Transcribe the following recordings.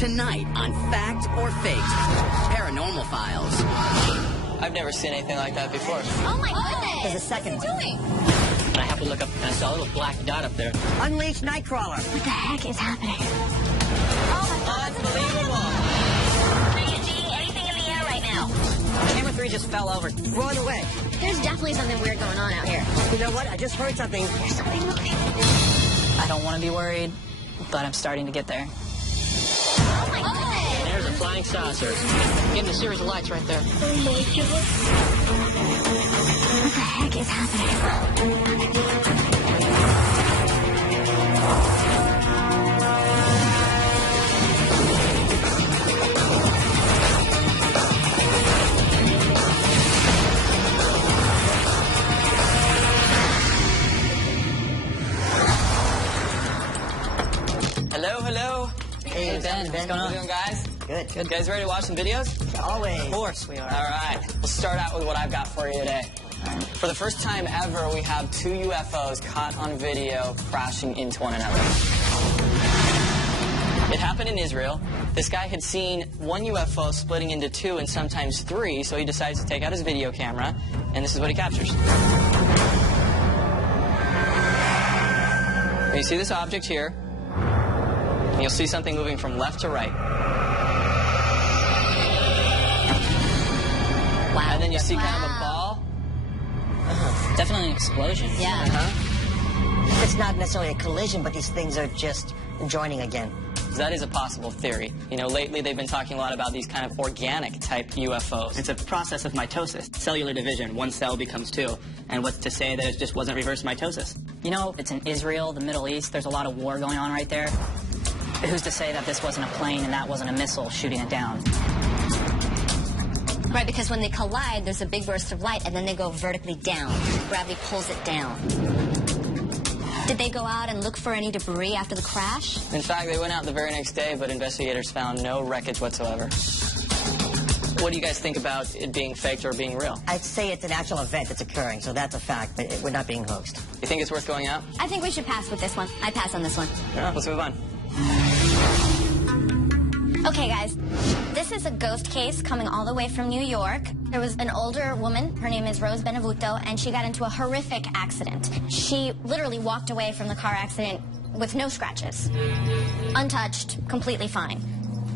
Tonight on Fact or Fake, Paranormal Files. I've never seen anything like that before. Oh my goodness! There's a second one. What are you doing? I have to look up and I saw a little black dot up there. Unleashed Nightcrawler. What the heck is happening? Oh my God! Unbelievable! Anything in the air right now? Camera 3 just fell over. Run away. There's definitely something weird going on out here. You know what? I just heard something. There's something moving. I don't want to be worried, but I'm starting to get there. Oh my goodness! There's a flying saucer. Give him a series of lights right there. What the heck is happening? Hello, hello. Hey, Ben, what's going How on? you doing, guys? Good. Good. You guys ready to watch some videos? Always. Of course we are. All right. We'll start out with what I've got for you today. For the first time ever, we have two UFOs caught on video crashing into one another. It happened in Israel. This guy had seen one UFO splitting into two and sometimes three, so he decides to take out his video camera, and this is what he captures. You see this object here, and you'll see something moving from left to right. Wow. And then you see kind of a ball. Definitely an explosion. Yeah. It's not necessarily a collision, but these things are just joining again. That is a possible theory. You know, lately they've been talking a lot about these kind of organic type UFOs. It's a process of mitosis, cellular division. One cell becomes two. And what's to say that it just wasn't reverse mitosis? You know, it's in Israel, the Middle East. There's a lot of war going on right there. Who's to say that this wasn't a plane and that wasn't a missile shooting it down? Right, because when they collide, there's a big burst of light, and then they go vertically down. Gravity pulls it down. Did they go out and look for any debris after the crash? In fact, they went out the very next day, but investigators found no wreckage whatsoever. What do you guys think about it being faked or being real? I'd say it's an actual event that's occurring, so that's a fact, but we're not being hoaxed. You think it's worth going out? I think we should pass with this one. I pass on this one. Yeah, let's move on. Okay, guys. This is a ghost case coming all the way from New York. There was an older woman. Her name is Rose Benevuto, and she got into a horrific accident. She literally walked away from the car accident with no scratches. Untouched, completely fine.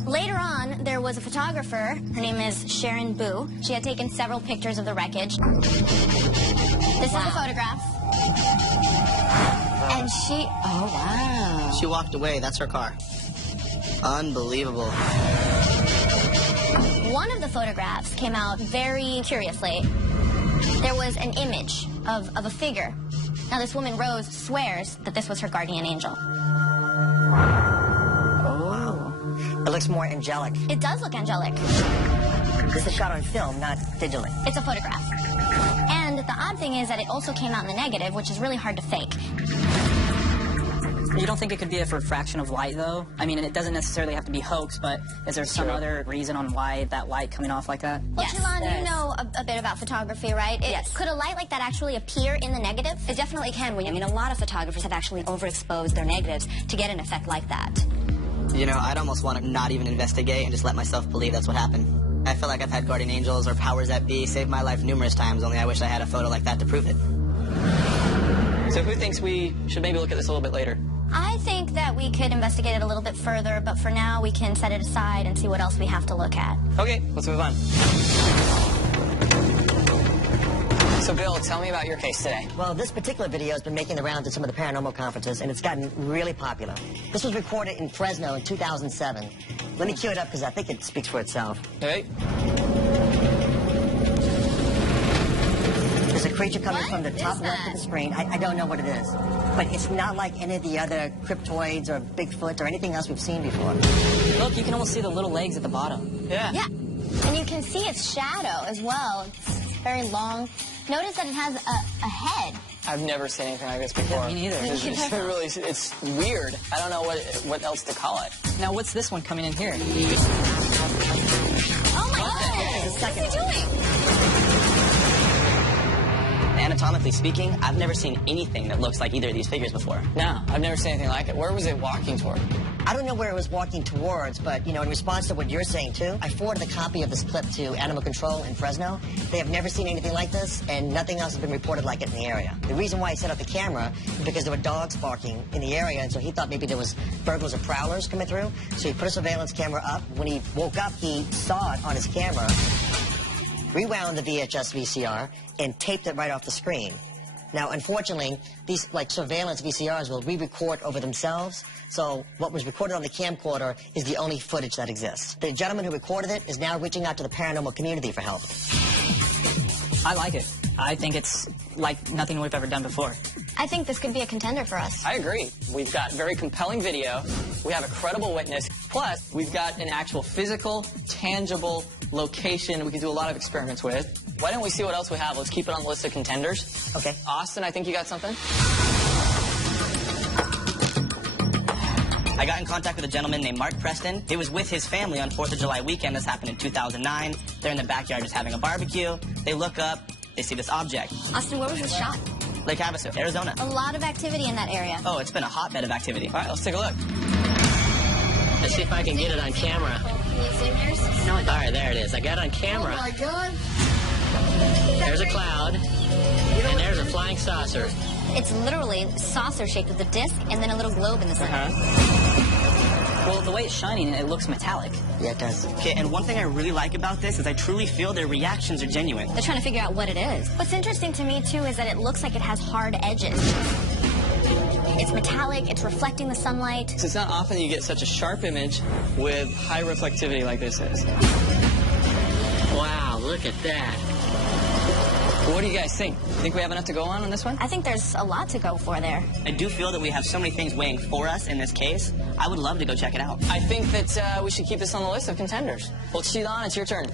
Later on, there was a photographer. Her name is Sharon Boo. She had taken several pictures of the wreckage. This is a photograph. And she... Oh, wow. She walked away. That's her car. Unbelievable. One of the photographs came out very curiously. There was an image of a figure. Now, this woman, Rose, swears that this was her guardian angel. Oh. It looks more angelic. It does look angelic. This is shot on film, not digitally. It's a photograph. And the odd thing is that it also came out in the negative, which is really hard to fake. You don't think it could be a refraction of light, though? I mean, it doesn't necessarily have to be hoax, but is there some other reason on why that light coming off like that? Well, Yes, Chilon, there you is. know a bit about photography, right? Yes. Could a light like that actually appear in the negative? It definitely can. I mean, a lot of photographers have actually overexposed their negatives to get an effect like that. You know, I'd almost want to not even investigate and just let myself believe that's what happened. I feel like I've had guardian angels or powers that be save my life numerous times, only I wish I had a photo like that to prove it. So who thinks we should maybe look at this a little bit later? I think that we could investigate it a little bit further, but for now we can set it aside and see what else we have to look at. Okay, let's move on. So, Bill, tell me about your case today. Well, this particular video has been making the rounds at some of the paranormal conferences, and it's gotten really popular. This was recorded in Fresno in 2007. Let me cue it up because I think it speaks for itself. Okay. There's a creature coming What from the is top left that? of the screen. I don't know what it is, but it's not like any of the other cryptoids or Bigfoot or anything else we've seen before. Look, you can almost see the little legs at the bottom. Yeah. Yeah, and you can see its shadow as well. It's very long. Notice that it has a head. I've never seen anything like this before. Yeah, me neither. It's really, it's weird. I don't know what else to call it. Now, what's this one coming in here? Oh my God! There's a second What's he doing? Anatomically speaking, I've never seen anything that looks like either of these figures before. No, I've never seen anything like it. Where was it walking toward? I don't know where it was walking towards, but, in response to what you're saying, too, I forwarded a copy of this clip to Animal Control in Fresno. They have never seen anything like this, and nothing else has been reported like it in the area. The reason why he set up the camera is because there were dogs barking in the area, and so he thought maybe there was burglars or prowlers coming through. So he put a surveillance camera up. When he woke up, he saw it on his camera, rewound the VHS VCR, and taped it right off the screen. Now, unfortunately, these, surveillance VCRs will re-record over themselves, so what was recorded on the camcorder is the only footage that exists. The gentleman who recorded it is now reaching out to the paranormal community for help. I like it. I think it's like nothing we've ever done before. I think this could be a contender for us. I agree. We've got very compelling video. We have a credible witness. Plus, we've got an actual physical, tangible location we can do a lot of experiments with. Why don't we see what else we have? Let's keep it on the list of contenders. Okay. Austin, I think you got something? I got in contact with a gentleman named Mark Preston. He was with his family on 4th of July weekend. This happened in 2009. They're in the backyard just having a barbecue. They look up. They see this object. Austin, where was this shot? Lake Havasu, Arizona. A lot of activity in that area. Oh, it's been a hotbed of activity. All right, let's take a look. Let's see if I can get it on camera. Can you zoom yours? No, all right, there it is. I got it on camera. Oh, my God. There's a cloud, and there's a flying saucer. It's literally saucer-shaped with a disc and then a little globe in the center. Well, the way it's shining, it looks metallic. Yeah, it does. Okay, and one thing I really like about this is I truly feel their reactions are genuine. They're trying to figure out what it is. What's interesting to me, too, is that it looks like it has hard edges. It's metallic, it's reflecting the sunlight. So it's not often you get such a sharp image with high reflectivity like this is. Wow, look at that. What do you guys think? Think we have enough to go on this one? I think there's a lot to go for there. I do feel that we have so many things weighing for us in this case. I would love to go check it out. I think that we should keep this on the list of contenders. Well, Shilan, it's your turn.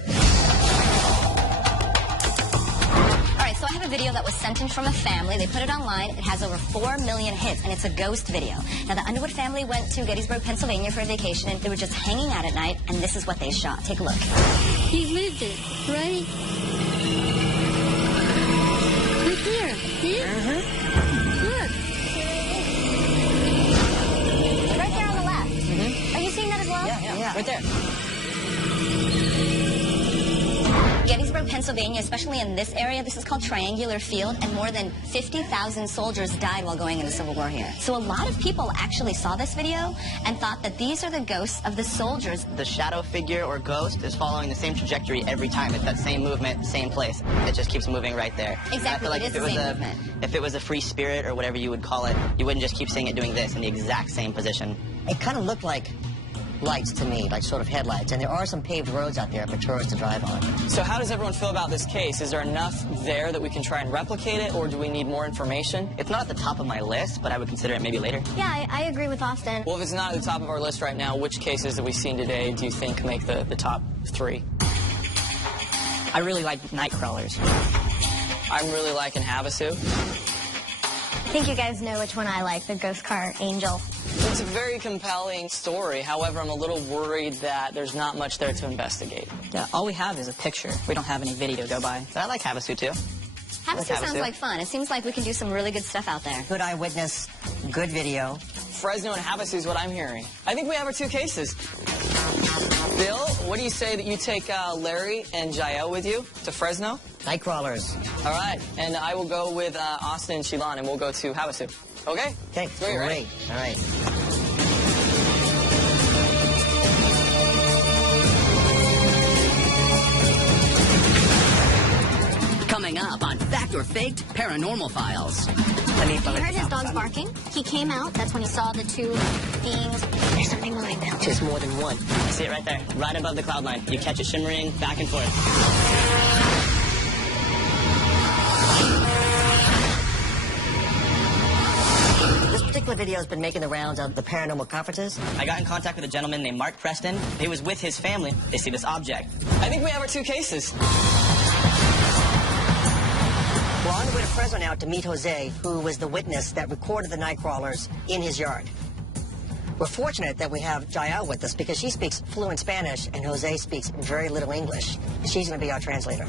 All right, so I have a video that was sent in from a family. They put it online. It has over 4 million hits, and it's a ghost video. Now, the Underwood family went to Gettysburg, Pennsylvania for a vacation, and they were just hanging out at night, and this is what they shot. Take a look. He lived it, right? Right there. See it? Look. Right there on the left. Are you seeing that as well? Yeah. Right there. Gettysburg, Pennsylvania, especially in this area, this is called Triangular Field, and more than 50,000 soldiers died while going in the Civil War here. So a lot of people actually saw this video and thought that these are the ghosts of the soldiers. The shadow figure or ghost is following the same trajectory every time. It's that same movement, same place. It just keeps moving right there. Exactly, I feel like it is the same movement. If it was a free spirit or whatever you would call it, you wouldn't just keep seeing it doing this in the exact same position. It kind of looked like lights to me, like sort of headlights, and there are some paved roads out there for tourists to drive on. So how does everyone feel about this case? Is there enough there that we can try and replicate it, or do we need more information? It's not at the top of my list, but I would consider it maybe later. Yeah, I agree with Austin. Well, if it's not at the top of our list right now, which cases that we've seen today do you think make the top 3? I really like night crawlers. I'm really liking Havasu. I think you guys know which one I like, the ghost car angel. It's a very compelling story. However, I'm a little worried that there's not much there to investigate. Yeah, all we have is a picture. We don't have any video to go by. But I like Havasu too. Havasu sounds like fun. It seems like we can do some really good stuff out there. Good eyewitness, good video. Fresno and Havasu is what I'm hearing. I think we have our 2 cases. Bill, what do you say that you take Larry and Jael with you to Fresno? Night crawlers. All right, and I will go with Austin and Shilan, and we'll go to Havasu. Okay? Okay, Great, right? All right. Coming up on Fact or Faked Paranormal Files. He heard his dog barking. He came out. That's when he saw the 2 beings. There's something moving now. Just more than one. I see it right there, right above the cloud line. You catch it shimmering back and forth. This particular video has been making the rounds of the paranormal conferences. I got in contact with a gentleman named Mark Preston. He was with his family. They see this object. I think we have our 2 cases. We're on the way to Fresno now to meet Jose, who was the witness that recorded the night crawlers in his yard. We're fortunate that we have Jael with us because she speaks fluent Spanish and Jose speaks very little English. She's going to be our translator.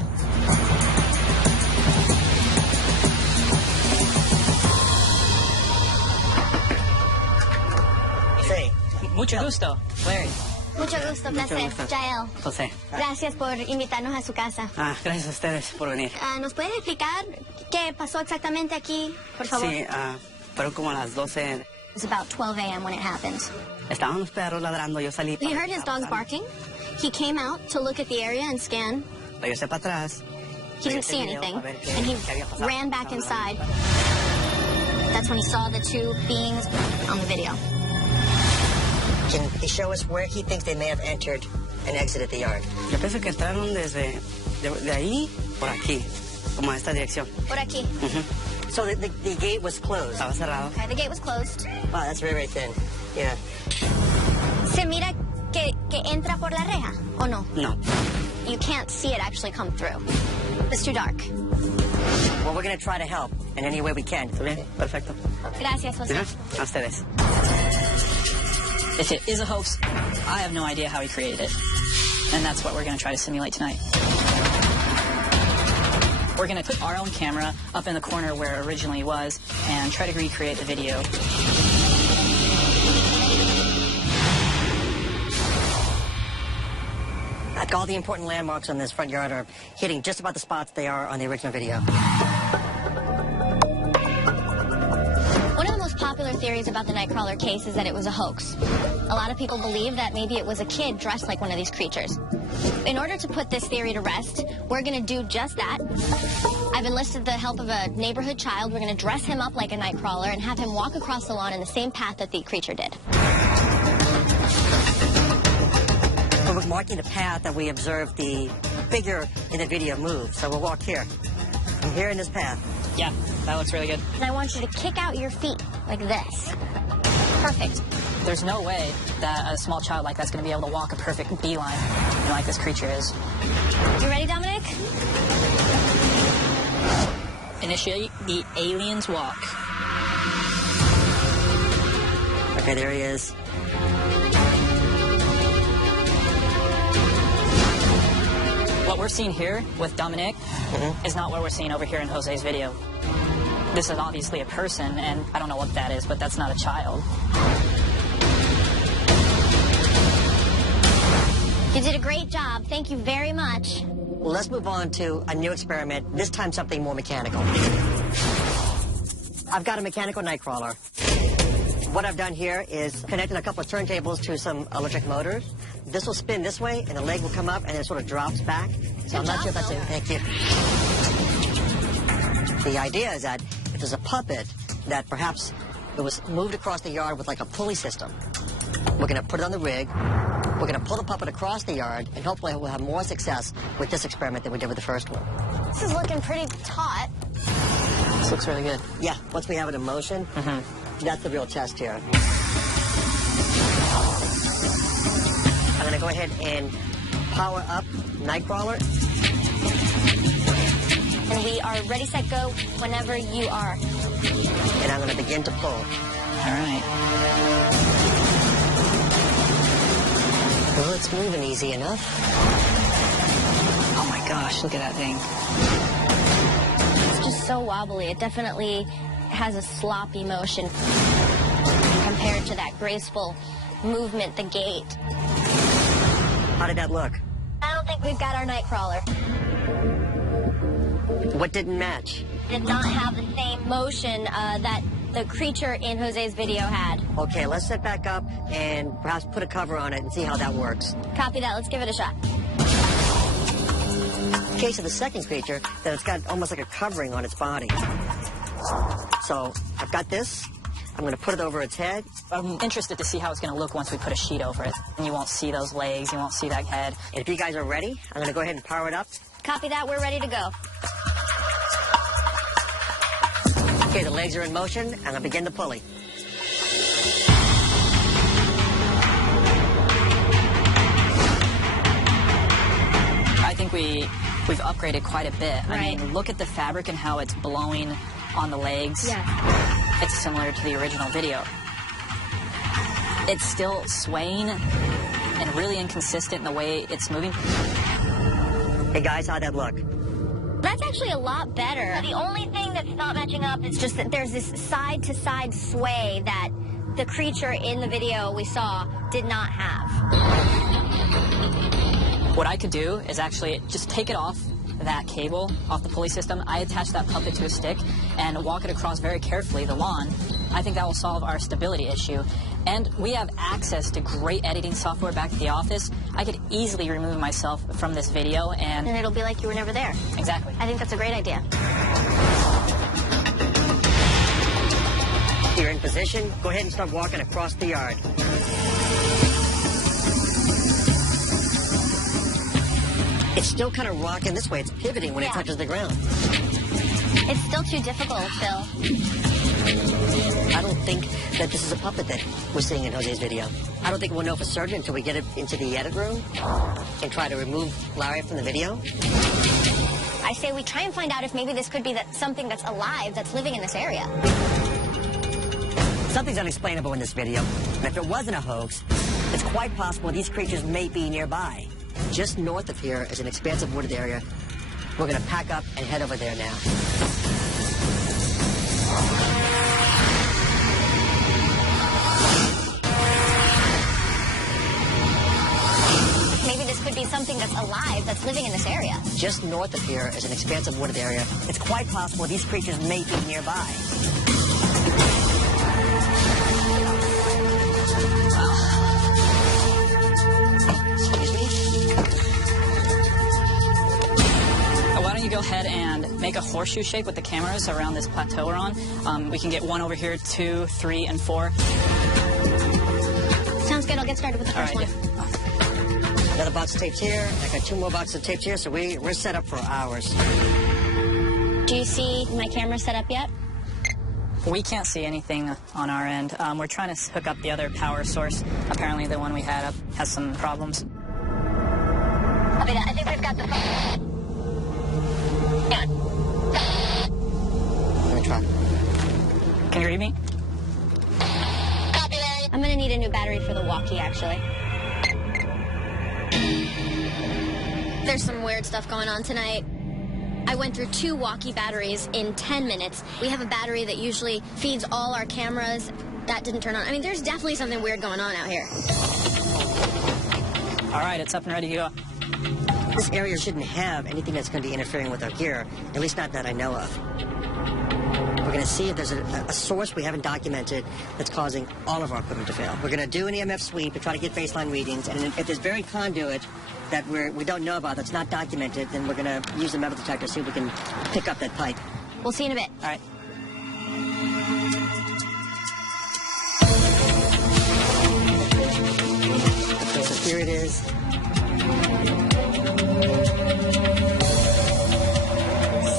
Mucho gusto, Larry. Mucho gusto, placer. Jael. José. Gracias por invitarnos a su casa. Gracias a ustedes por venir. ¿Nos puede explicar qué pasó exactamente aquí, por favor? Sí, fueron como a las 12. It was about 12 a.m. when it happened. Estaban los perros ladrando, yo salí. He heard his dogs barking. He came out to look at the area and scan. Regresé para atrás. He didn't see anything, and he ran back inside. That's when he saw the two beings on the video. Can he show us where he thinks they may have entered and exited the yard? Yo pienso que entraron desde de ahí por aquí, como a esta dirección. Por aquí. So the gate was closed. Estaba cerrado. Okay, the gate was closed. Wow, that's very, very thin. Yeah. ¿Se mira que entra por la reja, o no? No. You can't see it actually come through. It's too dark. Well, we're going to try to help in any way we can. ¿Está bien? Perfecto. Gracias, José. A ustedes. If it is a hoax, I have no idea how he created it. And that's what we're going to try to simulate tonight. We're going to put our own camera up in the corner where it originally was and try to recreate the video. All the important landmarks on this front yard are hitting just about the spots they are on the original video. One of the most popular theories about the Nightcrawler case is that it was a hoax. A lot of people believe that maybe it was a kid dressed like one of these creatures. In order to put this theory to rest, we're going to do just that. I've enlisted the help of a neighborhood child. We're going to dress him up like a Nightcrawler and have him walk across the lawn in the same path that the creature did. We're marking the path that we observed the figure in the video move. So we'll walk here. From here in this path. Yeah, that looks really good. And I want you to kick out your feet like this. Perfect. There's no way that a small child like that's going to be able to walk a perfect beeline, like this creature is. You ready, Dominic? Initiate the alien's walk. Okay, there he is. What we're seeing here with Dominic is not what we're seeing over here in Jose's video. This is obviously a person, and I don't know what that is, but that's not a child. You did a great job. Thank you very much. Well, let's move on to a new experiment, this time something more mechanical. I've got a mechanical Nightcrawler. What I've done here is connected a couple of turntables to some electric motors. This will spin this way, and the leg will come up, and it sort of drops back. So I'm not sure if that's it. Thank you. The idea is that if there's a puppet that perhaps it was moved across the yard with like a pulley system, we're going to put it on the rig, we're going to pull the puppet across the yard, and hopefully we'll have more success with this experiment than we did with the first one. This is looking pretty taut. This looks really good. Yeah, once we have it in motion, that's the real test here. I'm going to go ahead and power up Nightcrawler. And we are ready, set, go whenever you are. And I'm going to begin to pull. All right. Well, it's moving easy enough. Oh my gosh, look at that thing. It's just so wobbly. It definitely has a sloppy motion compared to that graceful movement, the gait. How did that look? I don't think we've got our Nightcrawler. What didn't match? Did not have the same motion that the creature in Jose's video had. Okay, let's sit back up and perhaps put a cover on it and see how that works. Copy that. Let's give it a shot. In case of the second creature, that it's got almost like a covering on its body. So I've got this. I'm going to put it over its head. I'm interested to see how it's going to look once we put a sheet over it. And you won't see those legs, you won't see that head. And if you guys are ready, I'm going to go ahead and power it up. Copy that. We're ready to go. Okay, the legs are in motion, and I'll begin the pulley. I think we've upgraded quite a bit. Right. I mean, look at the fabric and how it's blowing on the legs. Yeah. It's similar to the original video. It's still swaying and really inconsistent in the way it's moving. Hey guys, how'd that look? That's actually a lot better. The only thing that's not matching up is just that there's this side-to-side sway that the creature in the video we saw did not have. What I could do is actually just take it off that cable, off the pulley system. I attach that puppet to a stick and walk it across very carefully the lawn. I think that will solve our stability issue. And we have access to great editing software back at the office. I could easily remove myself from this video and it'll be like you were never there. Exactly. I think that's a great idea. You're in position. Go ahead and start walking across the yard. It's still kind of rocking this way. It's pivoting when it touches the ground. It's still too difficult, Phil. I don't think that this is a puppet that we're seeing in Jose's video. I don't think we'll know for certain until we get it into the edit room and try to remove Larry from the video. I say we try and find out if maybe this could be something that's alive, that's living in this area. Something's unexplainable in this video. And if it wasn't a hoax, it's quite possible these creatures may be nearby. Just north of here is an expansive wooded area. We're going to pack up and head over there now. Maybe this could be something that's alive, that's living in this area. Just north of here is an expansive wooded area. It's quite possible these creatures may be nearby. Why don't you go ahead and make a horseshoe shape with the cameras around this plateau we're on. We can get 1 over here, 2, 3, and 4. Sounds good. I'll get started with the first one. Yeah. Another box of tapes here. I got 2 more boxes of tapes here, so we're set up for hours. Do you see my camera set up yet? We can't see anything on our end. We're trying to hook up the other power source. Apparently the one we had up has some problems. I think we've got the phone. Yeah. I'm gonna try. Can you read me? Copy, Larry. I'm gonna need a new battery for the walkie, actually. There's some weird stuff going on tonight. I went through 2 walkie batteries in 10 minutes. We have a battery that usually feeds all our cameras. That didn't turn on. I mean, there's definitely something weird going on out here. All right, it's up and ready to go. This area shouldn't have anything that's going to be interfering with our gear, at least not that I know of. We're going to see if there's a source we haven't documented that's causing all of our equipment to fail. We're going to do an EMF sweep to try to get baseline readings, and if there's buried conduit that we don't know about, that's not documented, then we're going to use the metal detector to see if we can pick up that pipe. We'll see you in a bit. All right. Okay, so here it is.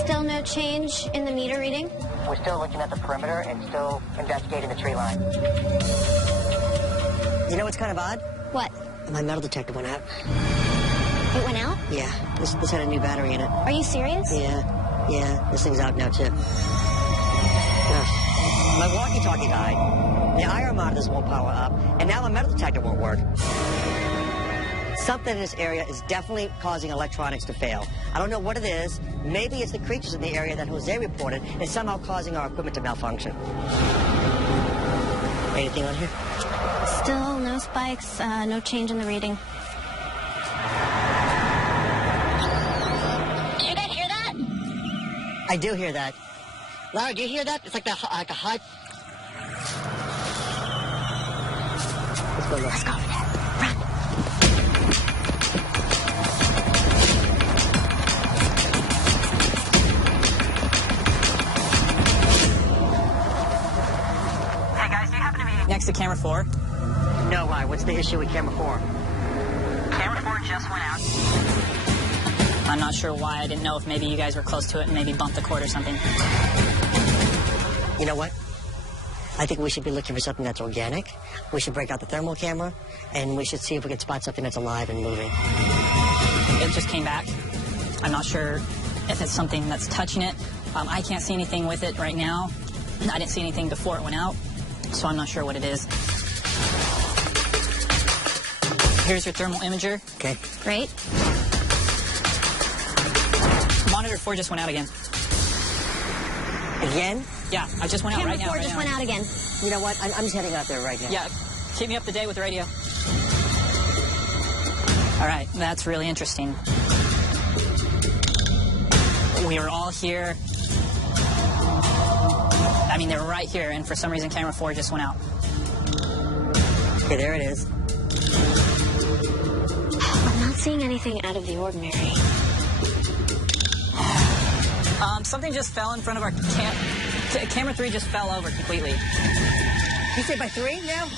Still no change in the meter reading? We're still looking at the perimeter and still investigating the tree line. You know what's kind of odd? What? My metal detector went out. It went out? Yeah, this had a new battery in it. Are you serious? Yeah, this thing's out now too. My walkie-talkie died. The IR monitors won't power up, and now my metal detector won't work. Something in this area is definitely causing electronics to fail. I don't know what it is. Maybe it's the creatures in the area that Jose reported and somehow causing our equipment to malfunction. Anything on here? Still no spikes, no change in the reading. Did you guys hear that? I do hear that. Larry, do you hear that? It's like a high... Let's go look. Let's go over there. Run. Hey guys, do you happen to be next to camera 4? No, why? What's the issue with camera 4? Camera 4 just went out. I'm not sure why. I didn't know if maybe you guys were close to it and maybe bumped the cord or something. You know what? I think we should be looking for something that's organic. We should break out the thermal camera, and we should see if we can spot something that's alive and moving. It just came back. I'm not sure if it's something that's touching it. I can't see anything with it right now. I didn't see anything before it went out, so I'm not sure what it is. Here's your thermal imager. Okay. Great. Monitor 4 just went out again. Again? Yeah, I just went out Camera right now. 4 right just now. went out again. You know what? I'm just heading out there right now. Yeah, keep me up to date with the radio. All right, that's really interesting. We were all here. I mean, they were right here, and for some reason, camera 4 just went out. Okay, there it is. I'm not seeing anything out of the ordinary. Something just fell in front of our camera 3 just fell over completely. You say by 3 now?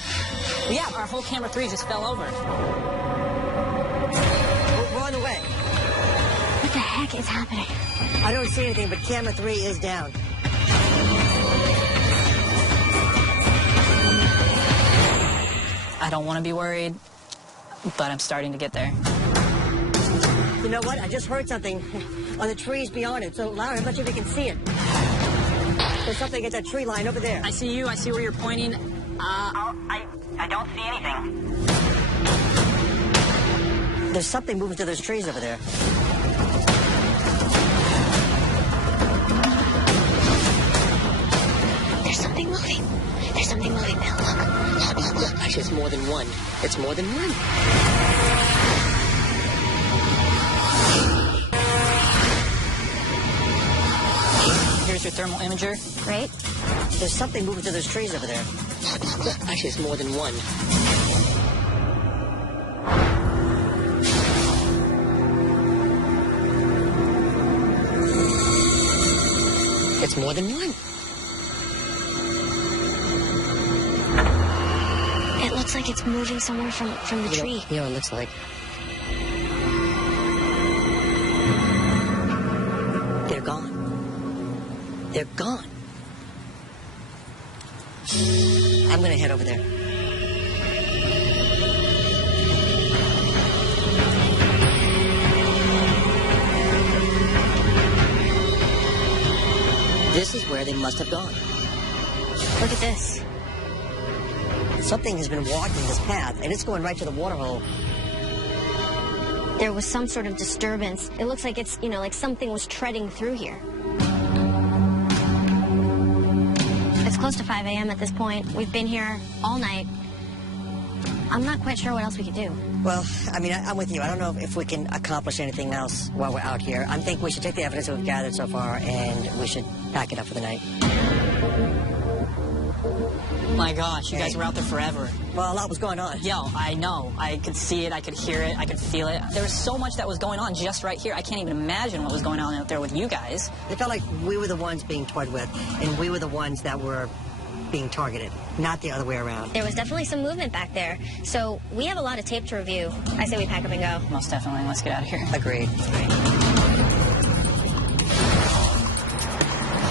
Yeah, our whole camera 3 just fell over. We're on the way. What the heck is happening? I don't see anything, but camera 3 is down. I don't want to be worried, but I'm starting to get there. You know what? I just heard something on the trees beyond it. So, Larry, I'm not sure if you can see it. There's something against that tree line over there. I see you. I see where you're pointing. I don't see anything. There's something moving through those trees over there. There's something moving. There's something moving, Bill. Look. Actually, it's more than one. It's more than one. Here's your thermal imager. Great. There's something moving through those trees over there. Look. Actually, it's more than one. It's more than one. It looks like it's moving somewhere from the tree. You know what it looks like? They're gone. They're gone. I'm gonna head over there. This is where they must have gone. Look at this. Something has been walking this path, and it's going right to the water hole. There was some sort of disturbance. It looks like it's, like something was treading through here. It's close to 5 a.m. at this point. We've been here all night. I'm not quite sure what else we could do. Well, I mean, I'm with you. I don't know if we can accomplish anything else while we're out here. I think we should take the evidence that we've gathered so far, and we should pack it up for the night. My gosh, you guys were out there forever. Well, a lot was going on. Yo, I know. I could see it, I could hear it, I could feel it. There was so much that was going on just right here. I can't even imagine what was going on out there with you guys. It felt like we were the ones being toyed with, and we were the ones that were being targeted, not the other way around. There was definitely some movement back there. So we have a lot of tape to review. I say we pack up and go. Most definitely. Let's get out of here. Agreed.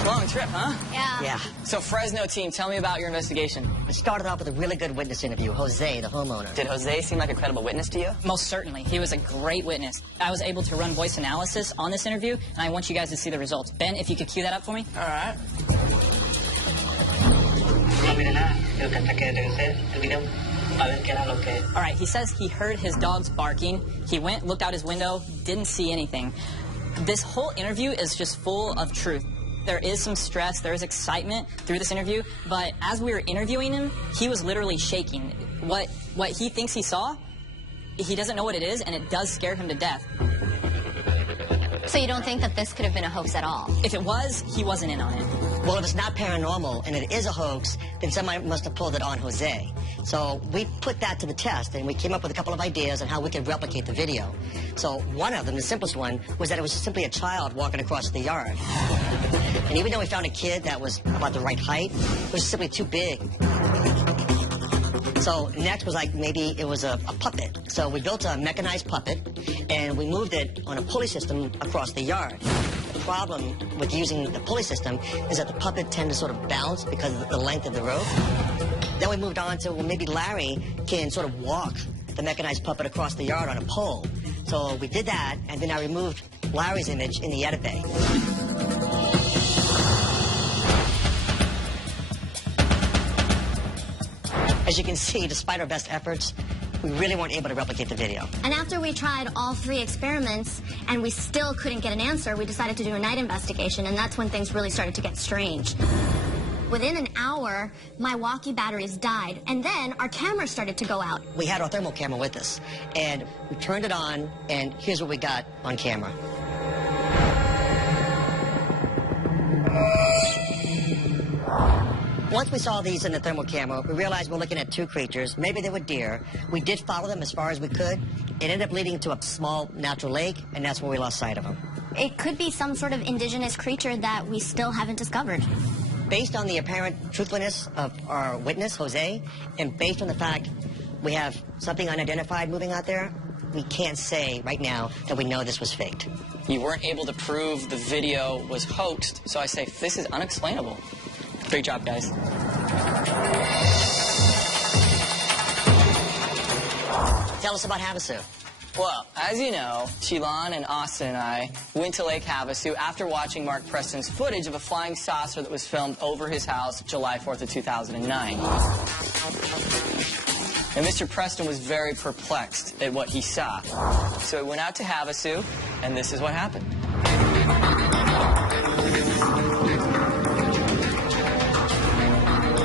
Long trip, huh? Yeah. So Fresno team, tell me about your investigation. It started off with a really good witness interview, Jose, the homeowner. Did Jose seem like a credible witness to you? Most certainly. He was a great witness. I was able to run voice analysis on this interview, and I want you guys to see the results. Ben, if you could cue that up for me. All right. All right, he says he heard his dogs barking. He went, looked out his window, didn't see anything. This whole interview is just full of truth. There is some stress, there is excitement through this interview, but as we were interviewing him, he was literally shaking. What he thinks he saw, he doesn't know what it is, and it does scare him to death. So you don't think that this could have been a hoax at all? If it was, he wasn't in on it. Well, if it's not paranormal and it is a hoax, then somebody must have pulled it on Jose. So we put that to the test, and we came up with a couple of ideas on how we could replicate the video. So one of them, the simplest one, was that it was just simply a child walking across the yard. And even though we found a kid that was about the right height, it was simply too big. So next was like maybe it was a puppet. So we built a mechanized puppet, and we moved it on a pulley system across the yard. The problem with using the pulley system is that the puppet tend to sort of bounce because of the length of the rope. Then we moved on to, well, maybe Larry can sort of walk the mechanized puppet across the yard on a pole. So we did that, and then I removed Larry's image in the edit bay. As you can see, despite our best efforts, we really weren't able to replicate the video. And after we tried all 3 experiments and we still couldn't get an answer, we decided to do a night investigation, and that's when things really started to get strange. Within an hour, my walkie batteries died, and then our camera started to go out. We had our thermal camera with us, and we turned it on, and here's what we got on camera. Once we saw these in the thermal camera, we realized we're looking at two creatures. Maybe they were deer. We did follow them as far as we could. It ended up leading to a small natural lake, and that's where we lost sight of them. It could be some sort of indigenous creature that we still haven't discovered. Based on the apparent truthfulness of our witness, Jose, and based on the fact we have something unidentified moving out there, we can't say right now that we know this was faked. You weren't able to prove the video was hoaxed, so I say this is unexplainable. Great job, guys. Tell us about Havasu. Well, as you know, Shilan and Austin and I went to Lake Havasu after watching Mark Preston's footage of a flying saucer that was filmed over his house July 4th of 2009. And Mr. Preston was very perplexed at what he saw. So he went out to Havasu, and this is what happened.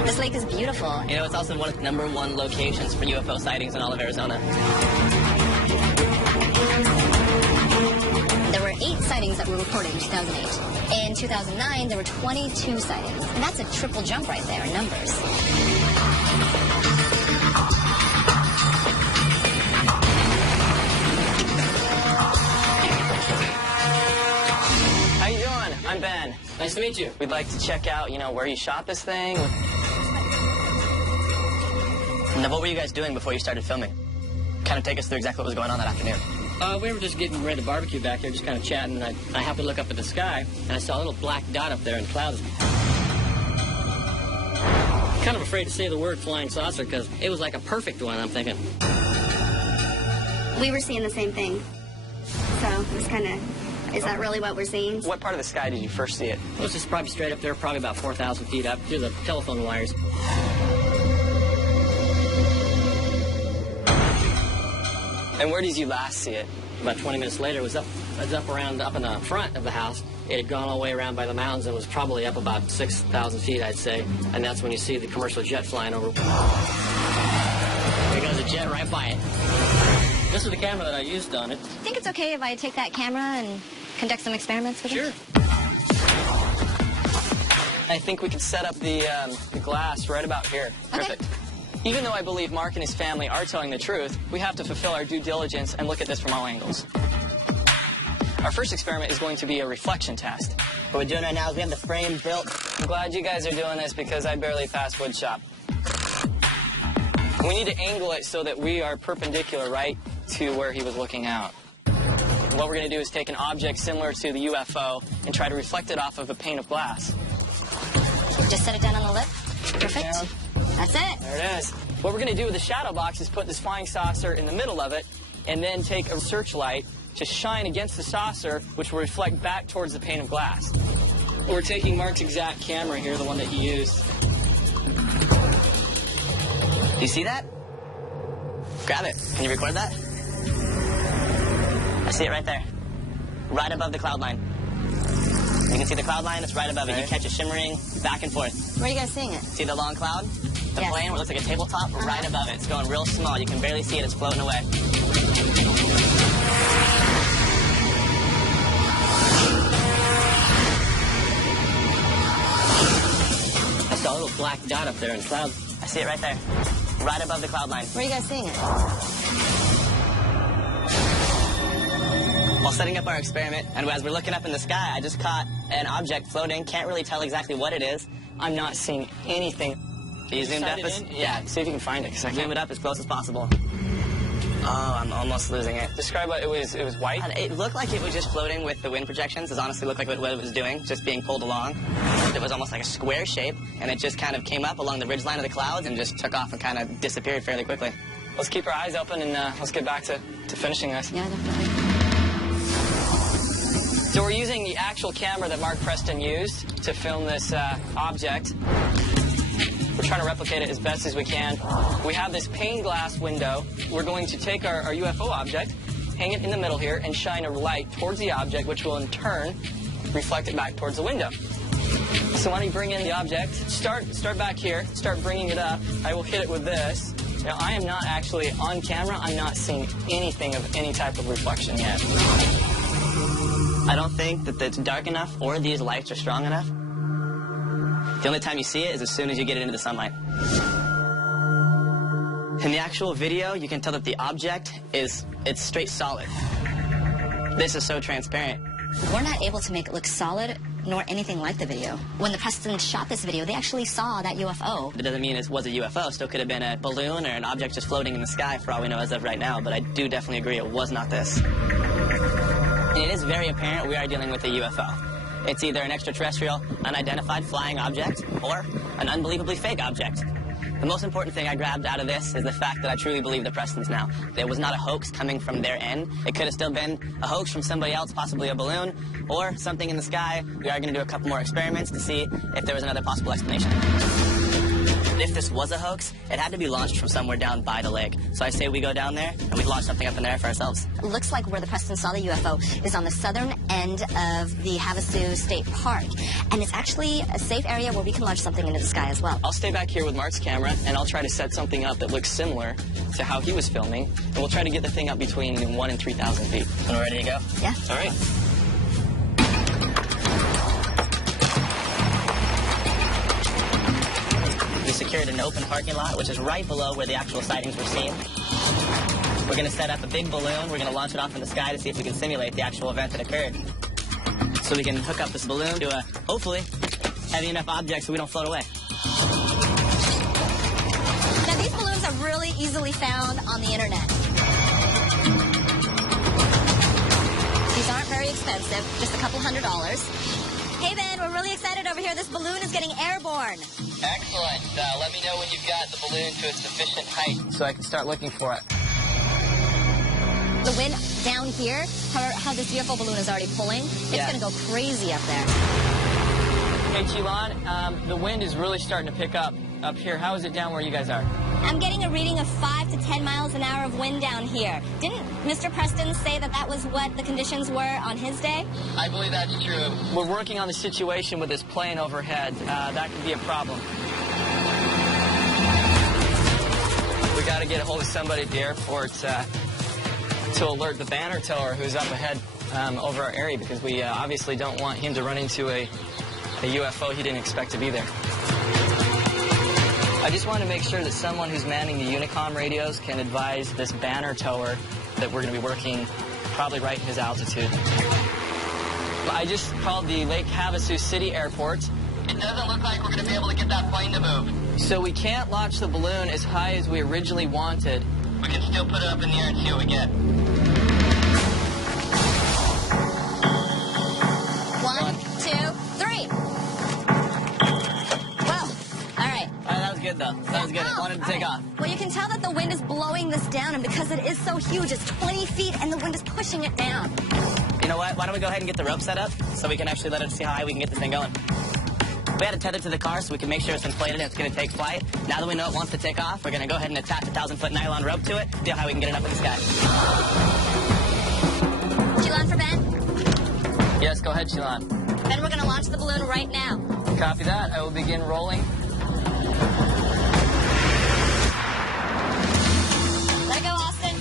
This lake is beautiful. You know, it's also one of the #1 locations for UFO sightings in all of Arizona. There were 8 sightings that were reported in 2008. In 2009, there were 22 sightings. And that's a triple jump right there in numbers. How you doing? I'm Ben. Nice to meet you. We'd like to check out, where you shot this thing. Now, what were you guys doing before you started filming? Kind of take us through exactly what was going on that afternoon. We were just getting ready to barbecue back there, just kind of chatting, and I happened to look up at the sky, and I saw a little black dot up there in the clouds. Kind of afraid to say the word flying saucer, because it was like a perfect one, I'm thinking. We were seeing the same thing. So it was kind of, is that really what we're seeing? What part of the sky did you first see it? It was just probably straight up there, probably about 4,000 feet up through the telephone wires. And where did you last see it? About 20 minutes later, it was up in the front of the house. It had gone all the way around by the mountains and was probably up about 6,000 feet, I'd say. And that's when you see the commercial jet flying over. There goes a jet right by it. This is the camera that I used on it. Think it's okay if I take that camera and conduct some experiments with it? Sure. I think we could set up the glass right about here. Perfect. Even though I believe Mark and his family are telling the truth, we have to fulfill our due diligence and look at this from all angles. Our first experiment is going to be a reflection test. What we're doing right now is we have the frame built. I'm glad you guys are doing this because I barely fast wood shop. We need to angle it so that we are perpendicular right to where he was looking out. What we're going to do is take an object similar to the UFO and try to reflect it off of a pane of glass. Just set it down on the lip. Perfect. Yeah. That's it. There it is. What we're going to do with the shadow box is put this flying saucer in the middle of it and then take a searchlight to shine against the saucer, which will reflect back towards the pane of glass. We're taking Mark's exact camera here, the one that he used. Do you see that? Grab it. Can you record that? I see it right there. Right above the cloud line. You can see the cloud line, it's right above it. You catch it shimmering back and forth. Where are you guys seeing it? See the long cloud? The Yes. plane where it looks like a tabletop? Right above it. It's going real small. You can barely see it. It's floating away. I saw a little black dot up there in the clouds. I see it right there. Right above the cloud line. Where are you guys seeing it? While setting up our experiment, and as we're looking up in the sky, I just caught an object floating. Can't really tell exactly what it is. I'm not seeing anything. Are you zoomed up? Yeah, see if you can find it. 'Cause I Zoom can't. it up as close as possible. Oh, I'm almost losing it. Describe what it was. It was white. It looked like it was just floating with the wind projections. It honestly looked like what it was doing, just being pulled along. It was almost like a square shape, and it just kind of came up along the ridgeline of the clouds and just took off and kind of disappeared fairly quickly. Let's keep our eyes open and let's get back to finishing this. Yeah, definitely. So we're using the actual camera that Mark Preston used to film this object. We're trying to replicate it as best as we can. We have this pane glass window. We're going to take our UFO object, hang it in the middle here, and shine a light towards the object, which will in turn reflect it back towards the window. So why don't you bring in the object? Start back here. Start bringing it up. I will hit it with this. Now, I am not actually on camera. I'm not seeing anything of any type of reflection yet. I don't think that it's dark enough or these lights are strong enough. The only time you see it is as soon as you get it into the sunlight. In the actual video, you can tell that the object it's straight solid. This is so transparent. We're not able to make it look solid nor anything like the video. When the Prestons shot this video, they actually saw that UFO. It doesn't mean it was a UFO. Still could have been a balloon or an object just floating in the sky for all we know as of right now, but I do definitely agree it was not this. And it is very apparent we are dealing with a UFO. It's either an extraterrestrial, unidentified flying object or an unbelievably fake object. The most important thing I grabbed out of this is the fact that I truly believe the Prestons now. It was not a hoax coming from their end. It could have still been a hoax from somebody else, possibly a balloon, or something in the sky. We are going to do a couple more experiments to see if there was another possible explanation. If this was a hoax, it had to be launched from somewhere down by the lake. So I say we go down there and we launch something up in there for ourselves. It looks like where the Prestons saw the UFO is on the southern end of the Havasu State Park. And it's actually a safe area where we can launch something into the sky as well. I'll stay back here with Mark's camera, and I'll try to set something up that looks similar to how he was filming. And we'll try to get the thing up between 1,000 and 3,000 feet. And we're ready to go? Yeah. All right. We secured an open parking lot, which is right below where the actual sightings were seen. We're going to set up a big balloon. We're going to launch it off in the sky to see if we can simulate the actual event that occurred. So we can hook up this balloon to a, hopefully, heavy enough object so we don't float away. Now, these balloons are really easily found on the internet. These aren't very expensive, just a couple $100. Hey, Ben, we're really excited over here. This balloon is getting airborne. Excellent. Let me know when you've got the balloon to its sufficient height so I can start looking for it. The wind down here, how this UFO balloon is already pulling, it's going to go crazy up there. Hey, Chilan, the wind is really starting to pick up here. How is it down where you guys are? I'm getting a reading of 5 to 10 miles an hour of wind down here. Didn't Mr. Preston say that that was what the conditions were on his day? I believe that's true. We're working on the situation with this plane overhead. That could be a problem. We got to get a hold of somebody at the airport to alert the banner tower who's up ahead over our area, because we obviously don't want him to run into a UFO he didn't expect to be there. I just want to make sure that someone who's manning the Unicom radios can advise this banner tower that we're going to be working probably right in his altitude. I just called the Lake Havasu City Airport. It doesn't look like we're going to be able to get that plane to move. So we can't launch the balloon as high as we originally wanted. We can still put it up in the air and see what we get. 1, 2, 3. Well, all right. That was good, though. That was good. I wanted to take off. Well, you can tell that the wind is blowing this down, and because it is so huge, it's 20 feet, and the wind is pushing it down. You know what? Why don't we go ahead and get the rope set up so we can actually let it see how high we can get this thing going. We had it tethered to the car so we can make sure it's inflated and it's going to take flight. Now that we know it wants to take off, we're going to go ahead and attach a 1,000-foot nylon rope to it, see how high we can get it up in the sky. Chilan for Ben? Yes, go ahead, Chilan. Ben, we're going to launch the balloon right now. Copy that. I will begin rolling. Let it go, Austin.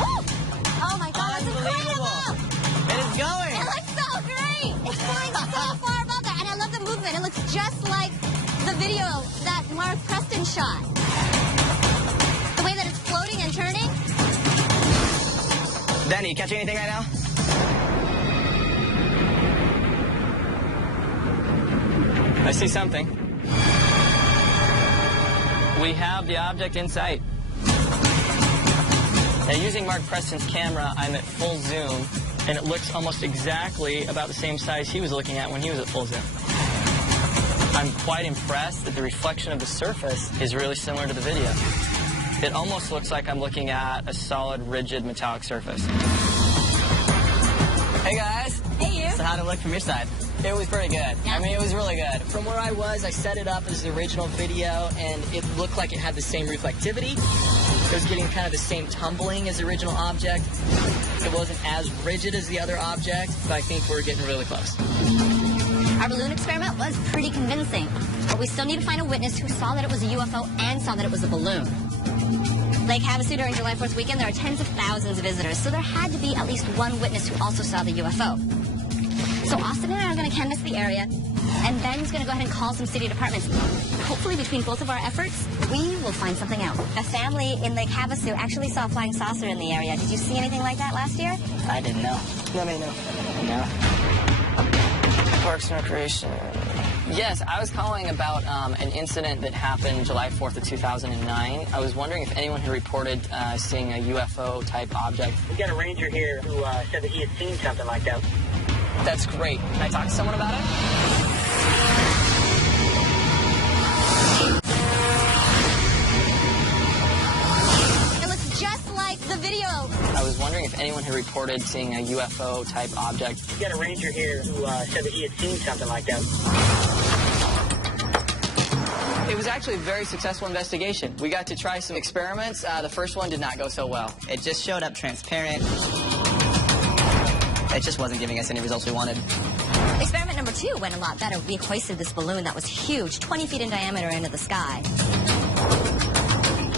Woo! Oh, my God, it's incredible. It is going. It looks so great. It's flying so far above there, and I love the movement. It looks just like the video that Mark Preston shot. The way that it's floating and turning. Danny, you catching anything right now? I see something. We have the object in sight. Now, using Mark Preston's camera, I'm at full zoom, and it looks almost exactly about the same size he was looking at when he was at full zoom. I'm quite impressed that the reflection of the surface is really similar to the video. It almost looks like I'm looking at a solid, rigid, metallic surface. Hey, guys. Hey, you. So how'd it look from your side? It was pretty good. Yeah. I mean, it was really good. From where I was, I set it up as the original video, and it looked like it had the same reflectivity. It was getting kind of the same tumbling as the original object. It wasn't as rigid as the other object, but I think we're getting really close. All Our balloon experiment was pretty convincing, but we still need to find a witness who saw that it was a UFO and saw that it was a balloon. Lake Havasu during July 4th weekend, there are tens of thousands of visitors, so there had to be at least one witness who also saw the UFO. So Austin and I are going to canvass the area, and Ben's going to go ahead and call some city departments. Hopefully, between both of our efforts, we will find something out. A family in Lake Havasu actually saw a flying saucer in the area. Did you see anything like that last year? I didn't know. No. Parks and Recreation. Yes, I was calling about an incident that happened July 4th of 2009. I was wondering if anyone had reported seeing a UFO-type object. We got a ranger here who said that he had seen something like that. That's great. Can I talk to someone about it? It looks just like the video. I was wondering if anyone had reported seeing a UFO-type object. We got a ranger here who said that he had seen something like that. It was actually a very successful investigation. We got to try some experiments. The first one did not go so well. It just showed up transparent. It just wasn't giving us any results we wanted. Experiment number 2 went a lot better. We hoisted this balloon that was huge, 20 feet in diameter, into the sky.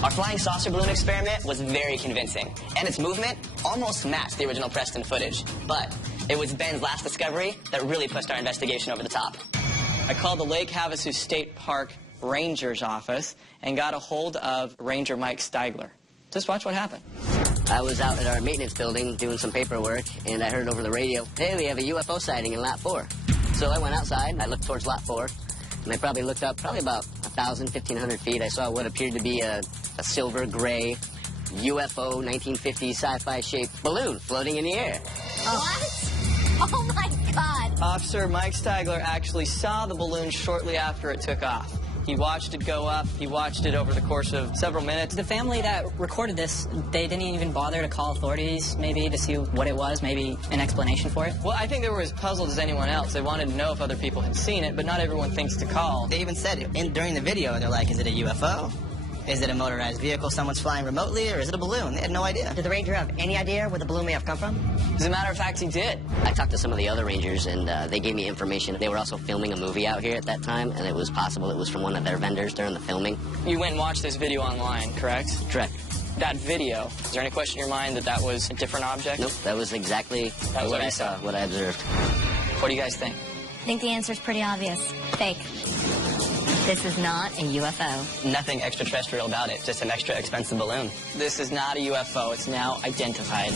Our flying saucer balloon experiment was very convincing, and its movement almost matched the original Preston footage. But it was Ben's last discovery that really pushed our investigation over the top. I called the Lake Havasu State Park Ranger's office and got a hold of Ranger Mike Steigler. Just watch what happened. I was out at our maintenance building doing some paperwork, and I heard over the radio, hey, we have a UFO sighting in Lot 4. So I went outside, and I looked towards Lot 4, and I probably looked up about 1,000, 1,500 feet. I saw what appeared to be a silver gray UFO 1950s sci-fi shaped balloon floating in the air. What? Oh, my God. Officer Mike Steigler actually saw the balloon shortly after it took off. He watched it go up. He watched it over the course of several minutes. The family that recorded this, they didn't even bother to call authorities, maybe, to see what it was, maybe an explanation for it? Well, I think they were as puzzled as anyone else. They wanted to know if other people had seen it, but not everyone thinks to call. They even said during the video, they're like, is it a UFO? Is it a motorized vehicle someone's flying remotely, or is it a balloon? They had no idea. Did the ranger have any idea where the balloon may have come from? As a matter of fact, he did. I talked to some of the other rangers, and they gave me information. They were also filming a movie out here at that time, and it was possible it was from one of their vendors during the filming. You went and watched this video online, correct? Correct. That video, is there any question in your mind that that was a different object? Nope, that was exactly what I saw, what I observed. What do you guys think? I think the answer's pretty obvious. Fake. This is not a UFO. Nothing extraterrestrial about it, just an extra expensive balloon. This is not a UFO. It's now identified.